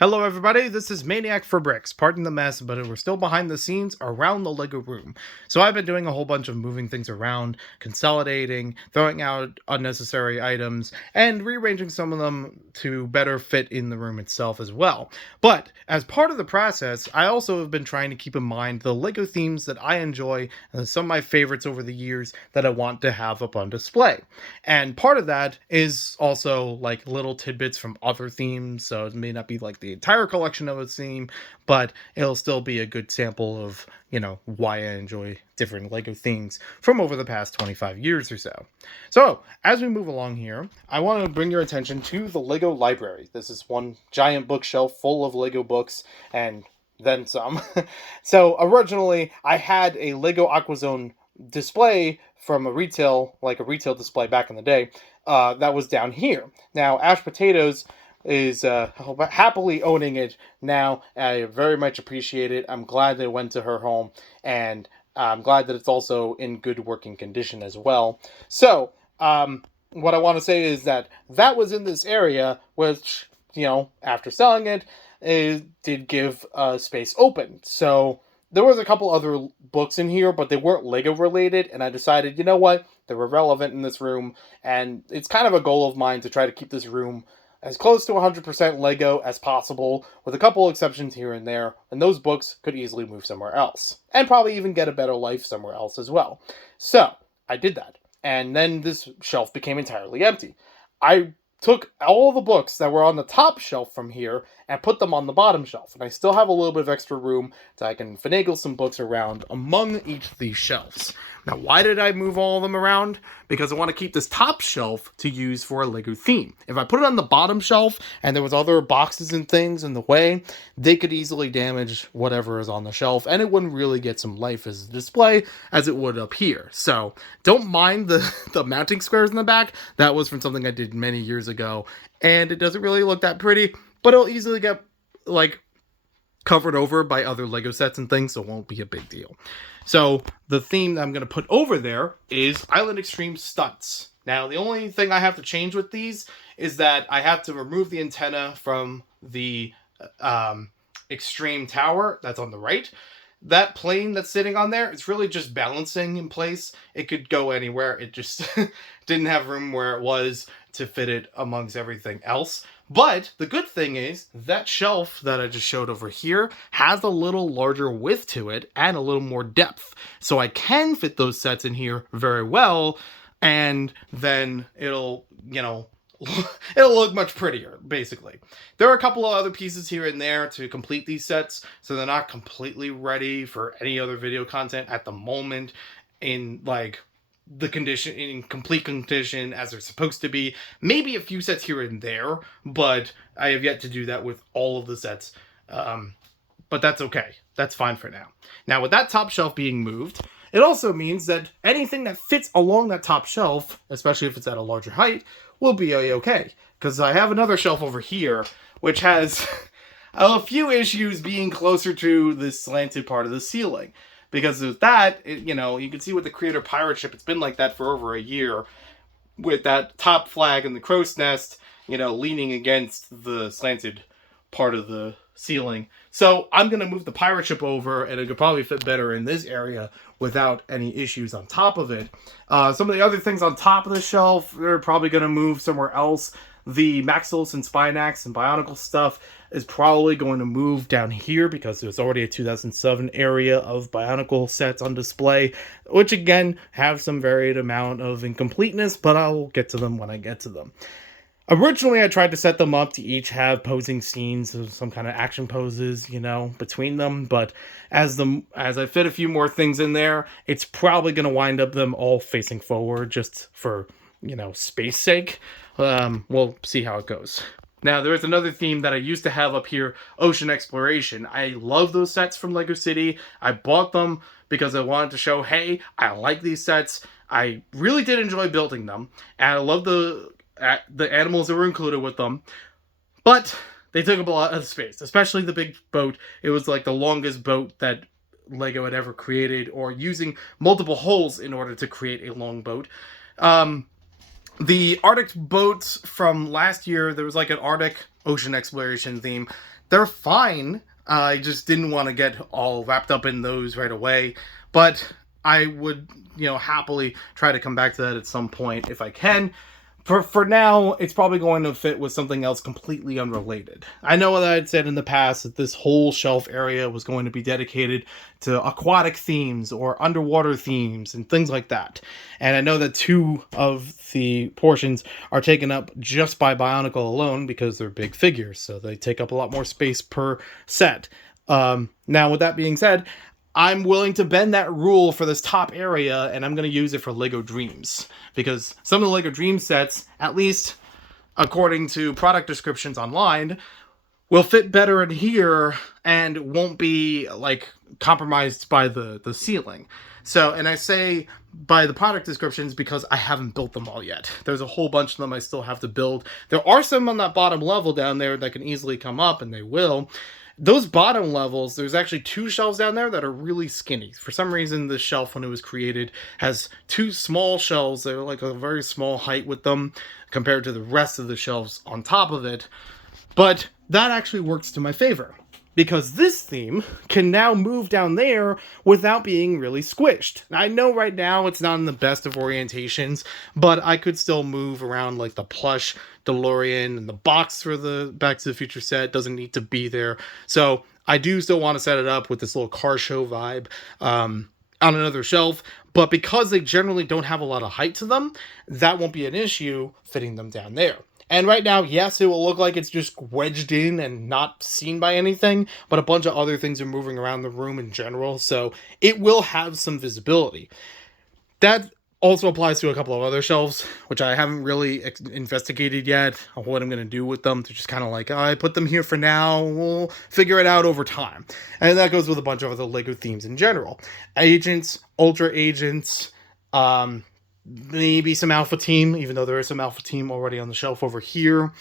Hello everybody, this is Maniac for Bricks. Pardon the mess, but we're still behind the scenes around the Lego room. So I've been doing a whole bunch of moving things around, consolidating, throwing out unnecessary items, and rearranging some of them to better fit in the room itself as well. But as part of the process, I also have been trying to keep in mind the Lego themes that I enjoy and some of my favorites over the years that I want to have up on display. And part of that is also like little tidbits from other themes, so it may not be like the entire collection of a theme, but it'll still be a good sample of, why I enjoy different Lego themes from over the past 25 years or so. So, as we move along here, I want to bring your attention to the Lego library. This is one giant bookshelf full of Lego books and then some. So, originally, I had a Lego AquaZone display from a retail display back in the day, that was down here. Now, Ash Potatoes is happily owning it now. I very much appreciate it. I'm glad they went to her home, and I'm glad that it's also in good working condition as well. So, what I want to say is that was in this area, which, after selling it did give space open. So, there was a couple other books in here, but they weren't Lego related, and I decided, you know what, they were relevant in this room, and it's kind of a goal of mine to try to keep this room as close to 100% Lego as possible, with a couple exceptions here and there, and those books could easily move somewhere else, and probably even get a better life somewhere else as well. So, I did that, and then this shelf became entirely empty. I took all the books that were on the top shelf from here and put them on the bottom shelf. And I still have a little bit of extra room so I can finagle some books around among each of these shelves. Now, why did I move all of them around? Because I want to keep this top shelf to use for a Lego theme. If I put it on the bottom shelf and there was other boxes and things in the way, they could easily damage whatever is on the shelf, and it wouldn't really get some life as a display as it would up here. So don't mind the mounting squares in the back. That was from something I did many years ago, and it doesn't really look that pretty, but it'll easily get covered over by other Lego sets and things, so it won't be a big deal. So the theme that I'm going to put over there is Island Extreme Stunts. Now, the only thing I have to change with these is that I have to remove the antenna from the Extreme Tower that's on the right. That plane that's sitting on there, it's really just balancing in place. It could go anywhere. It just didn't have room where it was to fit it amongst everything else. But the good thing is that shelf that I just showed over here has a little larger width to it and a little more depth. So I can fit those sets in here very well, and then it'll look much prettier, basically. There are a couple of other pieces here and there to complete these sets, so they're not completely ready for any other video content at the moment in complete condition as they're supposed to be. Maybe a few sets here and there, but I have yet to do that with all of the sets. But that's okay. That's fine for now. Now, with that top shelf being moved, it also means that anything that fits along that top shelf, especially if it's at a larger height, will be okay. Because I have another shelf over here, which has a few issues being closer to the slanted part of the ceiling. Because of that, you can see with the Creator Pirate Ship, it's been like that for over a year, with that top flag and the crow's nest, leaning against the slanted part of the ceiling. So I'm going to move the pirate ship over, and it could probably fit better in this area without any issues on top of it. Some of the other things on top of the shelf, they're probably going to move somewhere else. The Maximus and Spinax and Bionicle stuff is probably going to move down here because there's already a 2007 area of Bionicle sets on display, which again have some varied amount of incompleteness, but I'll get to them when I get to them. Originally, I tried to set them up to each have posing scenes of some kind of action poses, between them. But as I fit a few more things in there, it's probably going to wind up them all facing forward just for, space sake. We'll see how it goes. Now, there's another theme that I used to have up here, Ocean Exploration. I love those sets from Lego City. I bought them because I wanted to show, hey, I like these sets. I really did enjoy building them. And I love the animals that were included with them, but they took up a lot of space, especially the big boat. It was like the longest boat that Lego had ever created, or using multiple holes in order to create a long boat. The Arctic boats from last year, there was like an Arctic ocean exploration theme. They're fine. I just didn't want to get all wrapped up in those right away, but I would, happily try to come back to that at some point if I can. For now, it's probably going to fit with something else completely unrelated. I know that I'd said in the past that this whole shelf area was going to be dedicated to aquatic themes or underwater themes and things like that. And I know that two of the portions are taken up just by Bionicle alone because they're big figures, so they take up a lot more space per set. Now, with that being said, I'm willing to bend that rule for this top area, and I'm going to use it for LEGO Dreams. Because some of the LEGO Dream sets, at least according to product descriptions online, will fit better in here and won't be, compromised by the ceiling. So, and I say by the product descriptions because I haven't built them all yet. There's a whole bunch of them I still have to build. There are some on that bottom level down there that can easily come up, and they will. Those bottom levels, there's actually two shelves down there that are really skinny. For some reason, this shelf, when it was created, has two small shelves. They're like a very small height with them compared to the rest of the shelves on top of it. But that actually works to my favor, because this theme can now move down there without being really squished. I know right now it's not in the best of orientations, but I could still move around like the plush DeLorean, and the box for the Back to the Future set doesn't need to be there. So I do still want to set it up with this little car show vibe on another shelf, but because they generally don't have a lot of height to them, that won't be an issue fitting them down there. And right now, yes, it will look like it's just wedged in and not seen by anything, but a bunch of other things are moving around the room in general, so it will have some visibility. That also applies to a couple of other shelves, which I haven't really investigated yet on what I'm going to do with them. They're just kind of like, I put them here for now, we'll figure it out over time. And that goes with a bunch of other LEGO themes in general. Agents, Ultra Agents, maybe some Alpha Team, even though there is some Alpha Team already on the shelf over here.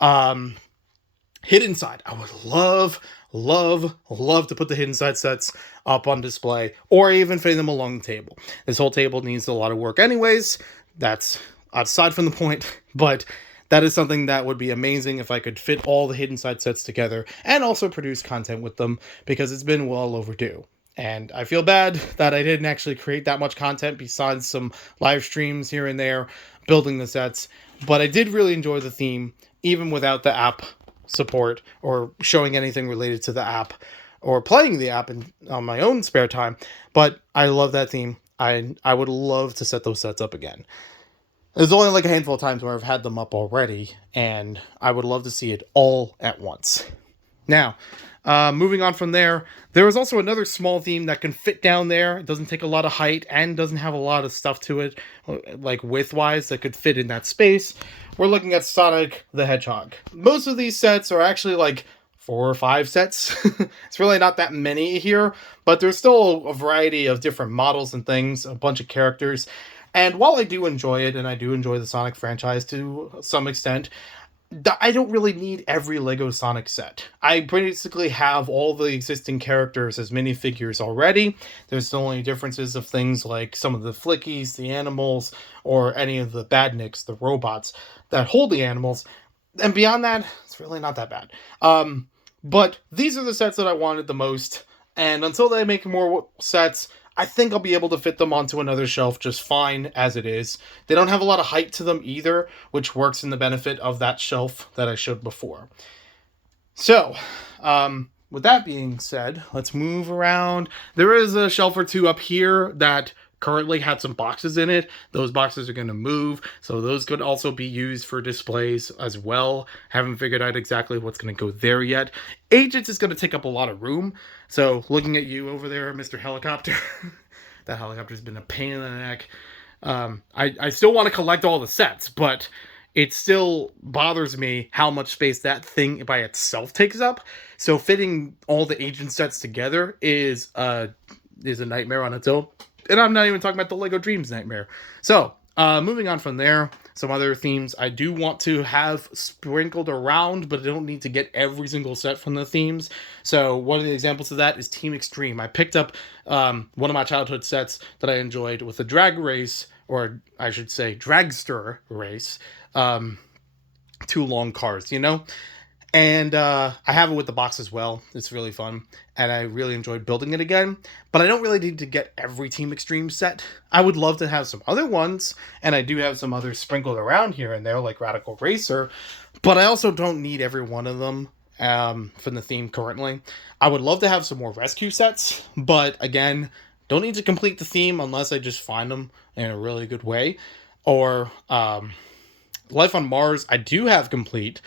Hidden Side. I would love to put the Hidden Side sets up on display, or even fit them along the table. This whole table needs a lot of work anyways. That's aside from the point, but that is something that would be amazing if I could fit all the Hidden Side sets together and also produce content with them, because it's been well overdue. And I feel bad that I didn't actually create that much content besides some live streams here and there building the sets. But I did really enjoy the theme, even without the app support or showing anything related to the app or playing the app on my own spare time. But I love that theme. I would love to set those sets up again. There's only like a handful of times where I've had them up already, and I would love to see it all at once. Now, moving on from there, there is also another small theme that can fit down there. It doesn't take a lot of height and doesn't have a lot of stuff to it, like width-wise, that could fit in that space. We're looking at Sonic the Hedgehog. Most of these sets are actually like 4 or 5 sets. It's really not that many here, but there's still a variety of different models and things, a bunch of characters. And while I do enjoy it, and I do enjoy the Sonic franchise to some extent, I don't really need every LEGO Sonic set. I basically have all the existing characters as minifigures already. There's the only differences of things like some of the flickies, the animals, or any of the badniks, the robots that hold the animals. And beyond that, it's really not that bad. But these are the sets that I wanted the most. And until they make more sets, I think I'll be able to fit them onto another shelf just fine as it is. They don't have a lot of height to them either, which works in the benefit of that shelf that I showed before. So, with that being said, let's move around. There is a shelf or two up here that currently had some boxes in it. Those boxes are going to move, so those could also be used for displays as well. Haven't figured out exactly what's going to go there yet. Agents is going to take up a lot of room, so looking at you over there, Mr. Helicopter, that helicopter's been a pain in the neck. I still want to collect all the sets, but it still bothers me how much space that thing by itself takes up. So fitting all the agent sets together is a nightmare on its own. And I'm not even talking about the LEGO Dreams nightmare. So, moving on from there, some other themes I do want to have sprinkled around, but I don't need to get every single set from the themes. So, one of the examples of that is Team Extreme. I picked up one of my childhood sets that I enjoyed with a drag race, or I should say dragster race, 2 long cars, you know? And I have it with the box as well. It's really fun, and I really enjoyed building it again. But I don't really need to get every Team Extreme set. I would love to have some other ones, and I do have some others sprinkled around here and there, like Radical Racer. But I also don't need every one of them from the theme currently. I would love to have some more rescue sets, but again, don't need to complete the theme unless I just find them in a really good way. Or Life on Mars, I do have complete,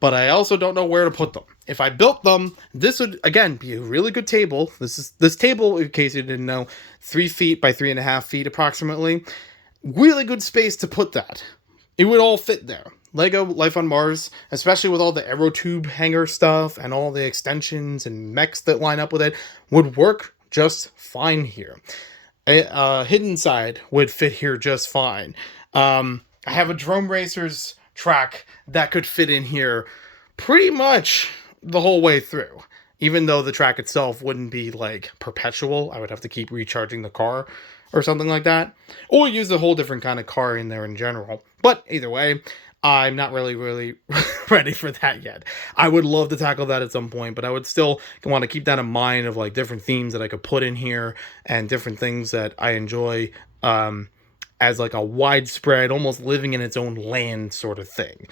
but I also don't know where to put them. If I built them, this would again be a really good table. This table, in case you didn't know, 3 feet by 3.5 feet approximately. Really good space to put that. It would all fit there. Lego Life on Mars, especially with all the aerotube hanger stuff and all the extensions and mechs that line up with it, would work just fine here. Hidden Side would fit here just fine. I have a Drone Racers track that could fit in here pretty much the whole way through. Even though the track itself wouldn't be like perpetual, I would have to keep recharging the car or something like that. Or use a whole different kind of car in there in general. But either way, I'm not really ready for that yet. I would love to tackle that at some point, but I would still want to keep that in mind of like different themes that I could put in here and different things that I enjoy as like a widespread, almost living in its own land sort of thing,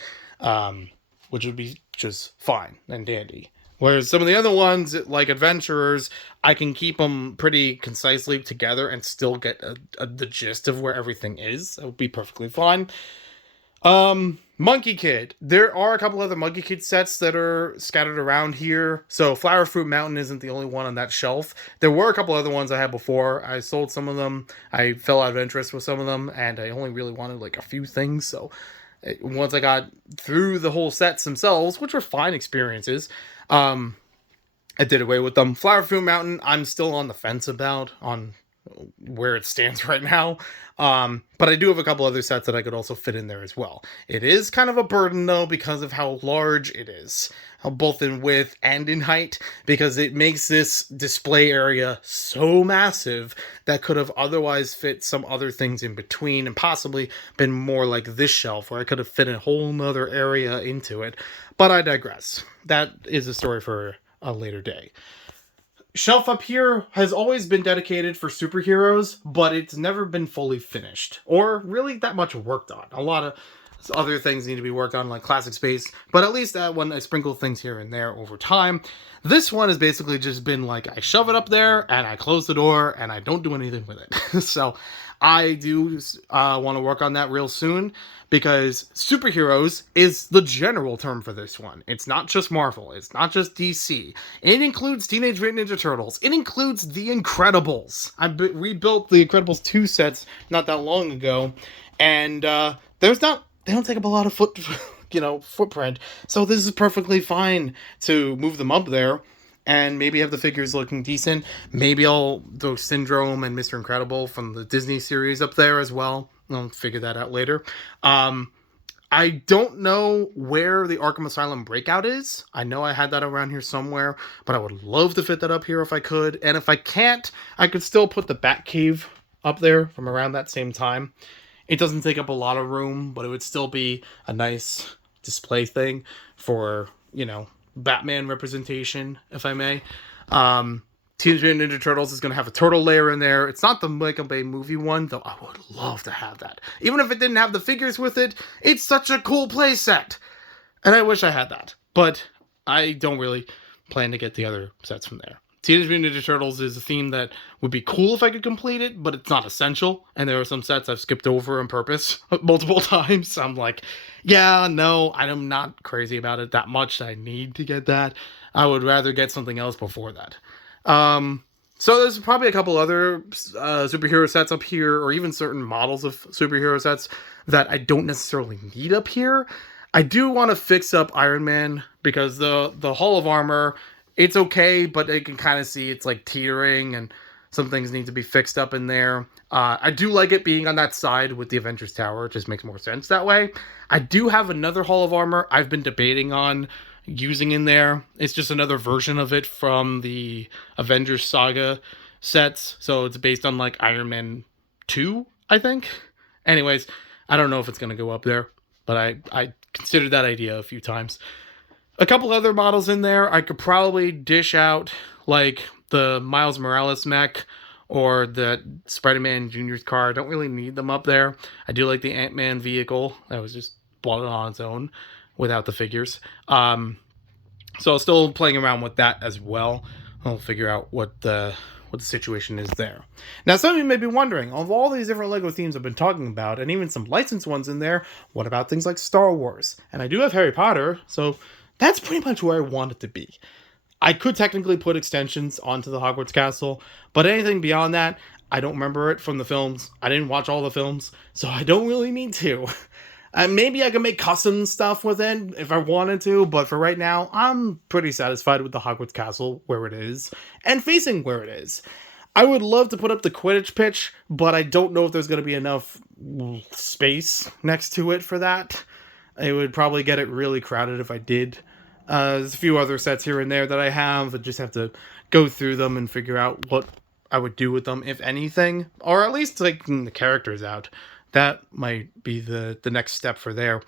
which would be just fine and dandy. Whereas some of the other ones, like Adventurers, I can keep them pretty concisely together and still get the gist of where everything is. That would be perfectly fine. Monkey Kid. There are a couple other Monkey Kid sets that are scattered around here. So Flower Fruit Mountain isn't the only one on that shelf. There were a couple other ones I had before. I sold some of them. I fell out of interest with some of them, and I only really wanted like a few things. So once I got through the whole sets themselves, which were fine experiences, I did away with them. Flower Fruit Mountain, I'm still on the fence about on where it stands right now. But I do have a couple other sets that I could also fit in there as well. It is kind of a burden though because of how large it is, both in width and in height, because it makes this display area so massive that could have otherwise fit some other things in between and possibly been more like this shelf where I could have fit a whole nother area into it. But I digress. That is a story for a later day. Shelf up here has always been dedicated for superheroes, but it's never been fully finished or really that much worked on. A lot of other things need to be worked on, like Classic Space, but at least that one I sprinkle things here and there over time. This one has basically just been like I shove it up there and I close the door and I don't do anything with it. So I do want to work on that real soon, because superheroes is the general term for this one. It's not just Marvel. It's not just DC. It includes Teenage Mutant Ninja Turtles. It includes The Incredibles. I rebuilt The Incredibles 2 sets not that long ago, and they don't take up a lot of footprint. So this is perfectly fine to move them up there and maybe have the figures looking decent. Maybe I'll throw Syndrome and Mr. Incredible from the Disney series up there as well. I'll figure that out later. I don't know where the Arkham Asylum breakout is. I know I had that around here somewhere, but I would love to fit that up here if I could. And if I can't, I could still put the Batcave up there from around that same time. It doesn't take up a lot of room, but it would still be a nice display thing for, Batman representation, if I may. Teenage Mutant Ninja Turtles is going to have a turtle layer in there. It's not the Michael Bay movie one, though I would love to have that. Even if it didn't have the figures with it, it's such a cool play set. And I wish I had that. But I don't really plan to get the other sets from there. Teenage Mutant Ninja Turtles is a theme that would be cool if I could complete it, but it's not essential. And there are some sets I've skipped over on purpose multiple times. So I'm like, yeah, no, I'm not crazy about it that much. I need to get that. I would rather get something else before that. So there's probably a couple other superhero sets up here, or even certain models of superhero sets that I don't necessarily need up here. I do want to fix up Iron Man, because the Hall of Armor, it's okay, but I can kind of see it's like teetering and some things need to be fixed up in there. I do like it being on that side with the Avengers Tower. It just makes more sense that way. I do have another Hall of Armor I've been debating on using in there. It's just another version of it from the Avengers Saga sets. So it's based on like Iron Man 2, I think. Anyways, I don't know if it's going to go up there, but I considered that idea a few times. A couple other models in there. I could probably dish out like the Miles Morales mech or the Spider-Man Junior's car. I don't really need them up there. I do like the Ant-Man vehicle that was just bought on its own without the figures. So I'm still playing around with that as well. I'll figure out what the situation is there. Now, some of you may be wondering, of all these different LEGO themes I've been talking about, and even some licensed ones in there, what about things like Star Wars? And I do have Harry Potter, so that's pretty much where I want it to be. I could technically put extensions onto the Hogwarts castle, but anything beyond that, I don't remember it from the films. I didn't watch all the films, so I don't really need to. Maybe I can make custom stuff with it if I wanted to, but for right now, I'm pretty satisfied with the Hogwarts castle where it is and facing where it is. I would love to put up the Quidditch pitch, but I don't know if there's going to be enough space next to it for that. It would probably get it really crowded if I did. There's a few other sets here and there that I have. I just have to go through them and figure out what I would do with them, if anything, or at least taking the characters out. That might be the next step for there.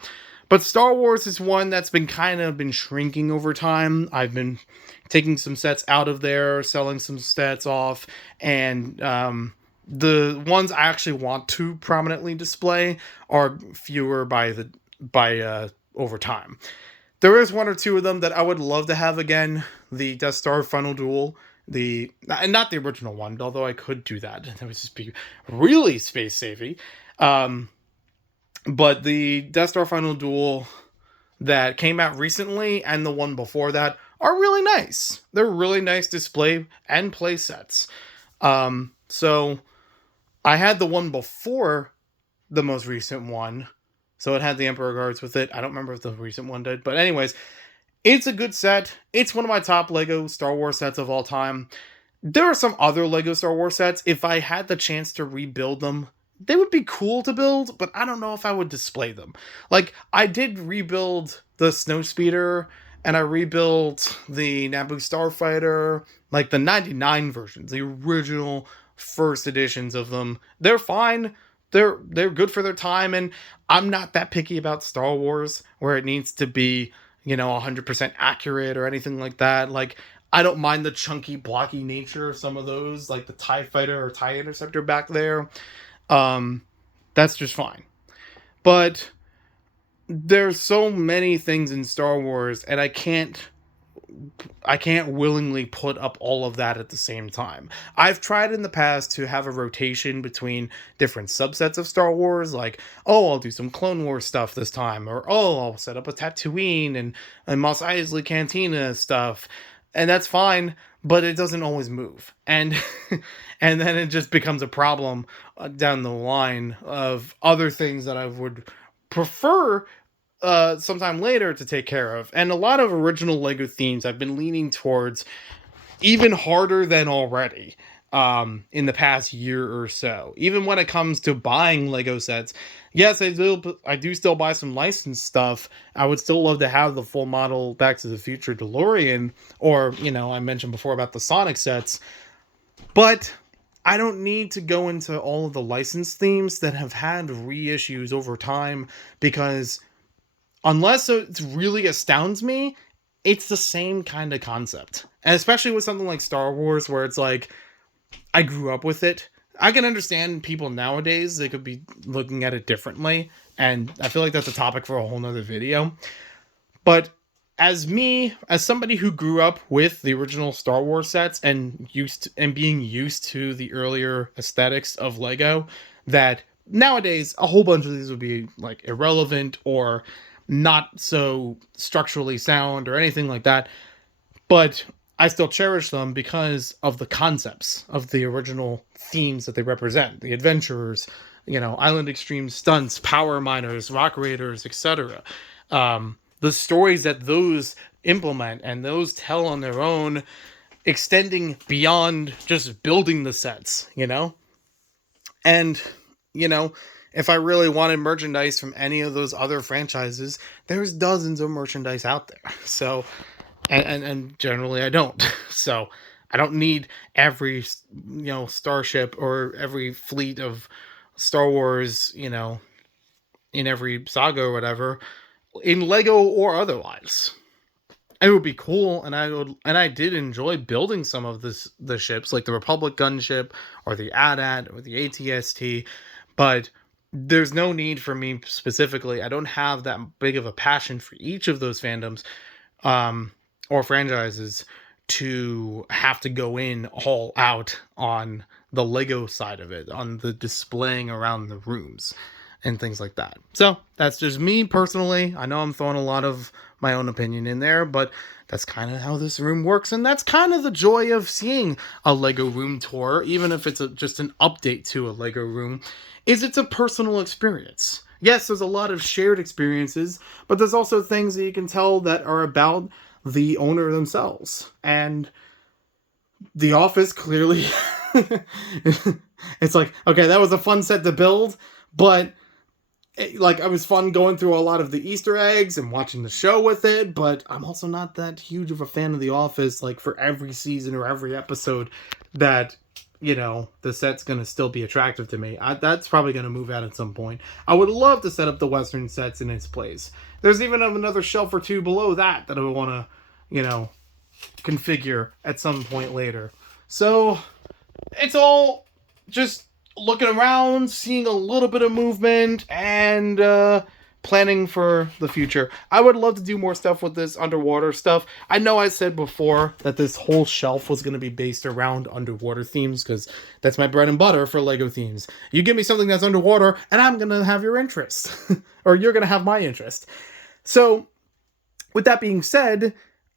But Star Wars is one that's been shrinking over time. I've been taking some sets out of there, selling some sets off, and the ones I actually want to prominently display are fewer by over time. There is one or two of them that I would love to have again. The Death Star Final Duel, and not the original one, although I could do that. That would just be really space saving. Um, but the Death Star Final Duel that came out recently and the one before that are really nice. They're really nice display and play sets. So I had the one before the most recent one. So it had the Emperor Guards with it. I don't remember if the recent one did. But anyways, it's a good set. It's one of my top LEGO Star Wars sets of all time. There are some other LEGO Star Wars sets. If I had the chance to rebuild them, they would be cool to build, but I don't know if I would display them. Like, I did rebuild the Snowspeeder, and I rebuilt the Naboo Starfighter, like the 99 versions, the original first editions of them. They're fine. They're good for their time, and I'm not that picky about Star Wars where it needs to be, 100% accurate or anything like that. Like, I don't mind the chunky, blocky nature of some of those, like the TIE Fighter or TIE Interceptor back there. That's just fine. But there's so many things in Star Wars, and I can't willingly put up all of that at the same time. I've tried in the past to have a rotation between different subsets of Star Wars, like, oh, I'll do some Clone Wars stuff this time, or oh, I'll set up a Tatooine and Mos Eisley Cantina stuff, and that's fine, but it doesn't always move, and and then it just becomes a problem down the line of other things that I would prefer sometime later to take care of. And a lot of original Lego themes I've been leaning towards even harder than already in the past year or so. Even when it comes to buying Lego sets, yes, I do still buy some licensed stuff. I would still love to have the full model Back to the Future DeLorean, or I mentioned before about the Sonic sets, but I don't need to go into all of the licensed themes that have had reissues over time, because unless it really astounds me, it's the same kind of concept. And especially with something like Star Wars, where it's like, I grew up with it. I can understand people nowadays, they could be looking at it differently. And I feel like that's a topic for a whole nother video. But as somebody who grew up with the original Star Wars sets and being used to the earlier aesthetics of Lego, that nowadays a whole bunch of these would be like irrelevant or not so structurally sound or anything like that. But I still cherish them because of the concepts of the original themes that they represent. The adventurers, Island Extreme Stunts, Power Miners, Rock Raiders, etc. The stories that those implement and those tell on their own, extending beyond just building the sets, And, if I really wanted merchandise from any of those other franchises, there's dozens of merchandise out there. So, and generally I don't. So I don't need every, starship or every fleet of Star Wars, in every saga or whatever, in Lego or otherwise. It would be cool, and I did enjoy building some of the ships, like the Republic gunship, or the AT-AT, or the ATST, but there's no need for me specifically. I don't have that big of a passion for each of those fandoms, um, or franchises to have to go in all out on the Lego side of it, on the displaying around the rooms and things like that. So that's just me personally. I know I'm throwing a lot of my own opinion in there, but that's kind of how this room works, and that's kind of the joy of seeing a Lego room tour, even if it's just an update to a Lego room, is it's a personal experience. Yes, there's a lot of shared experiences, but there's also things that you can tell that are about the owner themselves. And the office clearly it's like, okay, that was a fun set to build, but like, it was fun going through a lot of the Easter eggs and watching the show with it, but I'm also not that huge of a fan of The Office, like, for every season or every episode that, the set's going to still be attractive to me. That's probably going to move out at some point. I would love to set up the Western sets in its place. There's even another shelf or two below that I would want to, configure at some point later. So, it's all just looking around, seeing a little bit of movement, and planning for the future. I would love to do more stuff with this underwater stuff. I know I said before that this whole shelf was going to be based around underwater themes, because that's my bread and butter for Lego themes. You give me something that's underwater, and I'm going to have your interest. Or you're going to have my interest. So, with that being said,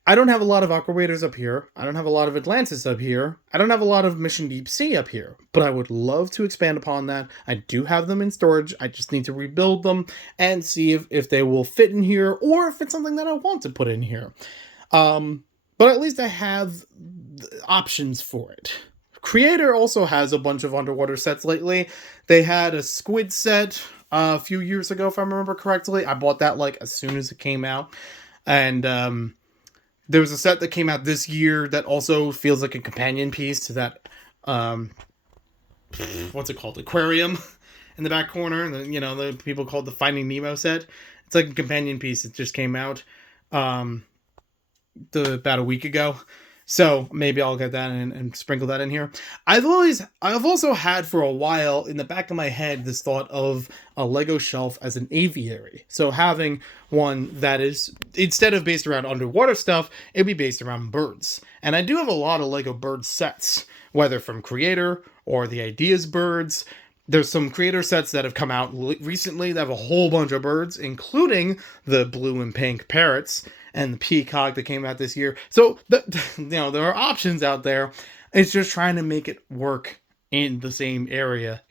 I don't have a lot of Aqua Raiders up here. I don't have a lot of Atlantis up here. I don't have a lot of Mission Deep Sea up here. But I would love to expand upon that. I do have them in storage. I just need to rebuild them and see if they will fit in here, or if it's something that I want to put in here. But at least I have options for it. Creator also has a bunch of underwater sets lately. They had a squid set a few years ago, if I remember correctly. I bought that like as soon as it came out. And there was a set that came out this year that also feels like a companion piece to that, what's it called? Aquarium in the back corner. The people called the Finding Nemo set. It's like a companion piece that just came out about a week ago. So maybe I'll get that and sprinkle that in here. I've also had for a while in the back of my head this thought of a Lego shelf as an aviary. So having one that is, instead of based around underwater stuff, it'd be based around birds. And I do have a lot of Lego bird sets, whether from Creator or the Ideas birds. There's some Creator sets that have come out recently that have a whole bunch of birds, including the blue and pink parrots and the peacock that came out this year. So, there are options out there. It's just trying to make it work in the same area,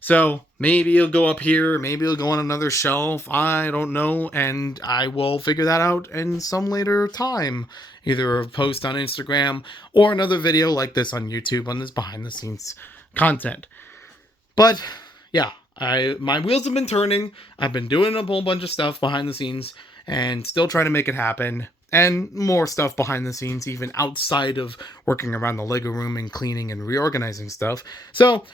So, maybe it'll go up here, maybe it'll go on another shelf, I don't know, and I will figure that out in some later time. Either a post on Instagram, or another video like this on YouTube on this behind-the-scenes content. But, yeah, my wheels have been turning. I've been doing a whole bunch of stuff behind the scenes, and still trying to make it happen, and more stuff behind the scenes, even outside of working around the Lego room and cleaning and reorganizing stuff. So,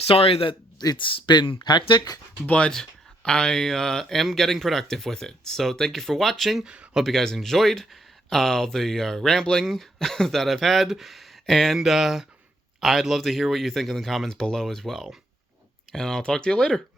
sorry that it's been hectic, but I am getting productive with it. So thank you for watching. Hope you guys enjoyed the rambling that I've had, and I'd love to hear what you think in the comments below as well. And I'll talk to you later.